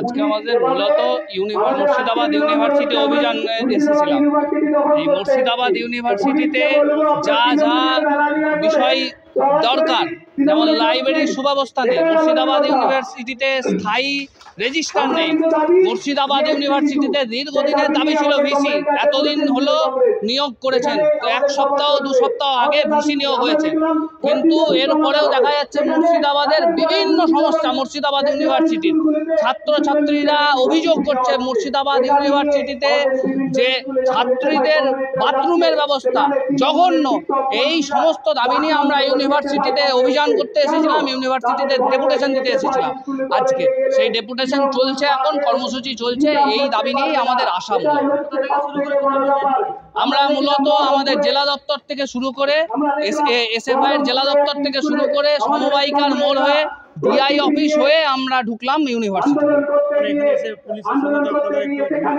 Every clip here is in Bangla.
আজকে আমাদের মূলত মুর্শিদাবাদ ইউনিভার্সিটি অভিযানে এসেছিলাম। এই মুর্শিদাবাদ ইউনিভার্সিটিতে যা যা বিষয় দরকার, যেমন লাইব্রেরির সুব্যবস্থা নেই, মুর্শিদাবাদ ইউনিভার্সিটিতে স্থায়ী রেজিস্ট্রার নেই, মুর্শিদাবাদ ইউনিভার্সিটিতে দীর্ঘদিনের দাবি ছিল ভিসি, এতদিন হলো নিয়োগ করেছেন, তো 1 সপ্তাহ 2 সপ্তাহ আগে ভিসি নিয়োগ হয়েছে, কিন্তু এরপরেও দেখা যাচ্ছে মুর্শিদাবাদের বিভিন্ন সমস্যা। মুর্শিদাবাদ ইউনিভার্সিটির ছাত্রছাত্রীরা অভিযোগ করছে মুর্শিদাবাদ ইউনিভার্সিটিতে যে ছাত্রীদের বাথরুমের ব্যবস্থা জঘন্য। এই সমস্ত দাবি নিয়ে আমরা ইউনিভার্সিটিতে অভিযান করতে এসেছিলাম, ইউনিভার্সিটিতে ডেপুটেশন দিতে এসেছিলাম। আজকে সেই ডেপুটেশন চলছে, এখন কর্মসূচি চলছে, এই দাবি নিয়েই আমাদের আশা। আমরা মূলত আমাদের জেলা দপ্তর থেকে শুরু করে এসএফআই এর জেলা দপ্তর থেকে শুরু করে সমবায়িকার মোড় হয়ে ডিআই অফিস হয়ে আমরা ঢুকলাম ইউনিভার্সিটি।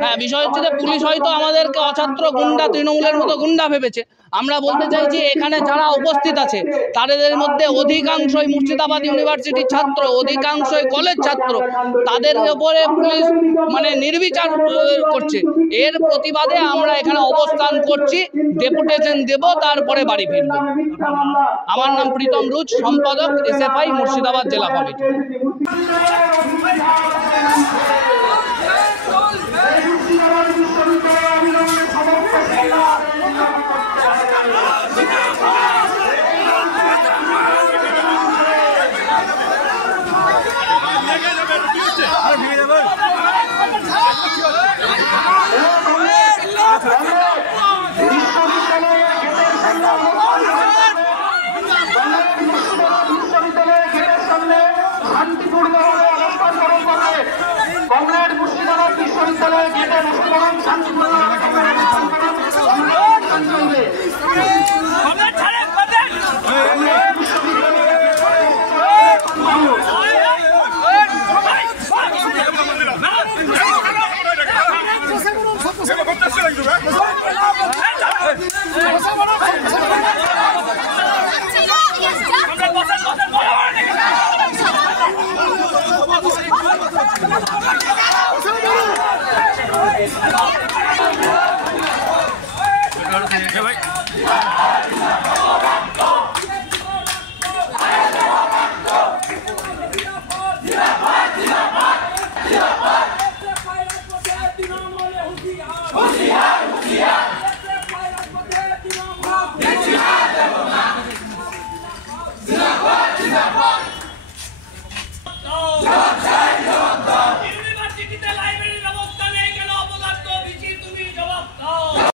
হ্যাঁ, বিষয় হচ্ছে যে পুলিশ হয়তো আমাদেরকে অছাত্র গুন্ডা, তৃণমূলের মতো গুন্ডা ভেবেছে। আমরা বলতে চাইছি এখানে যারা উপস্থিত আছে তাদের মধ্যে অধিকাংশই মুর্শিদাবাদ ইউনিভার্সিটির ছাত্র, অধিকাংশই কলেজ ছাত্র, তাদের উপরে পুলিশ নির্বিচার করছে। এর প্রতিবাদে আমরা এখানে অবস্থান করছি, ডেপুটেশন দেব, তারপরে বাড়ি ফিরব। আমার নাম প্রীতম রুজ, সম্পাদক এসএফআই মুর্শিদাবাদ জেলা কমিটি। भाई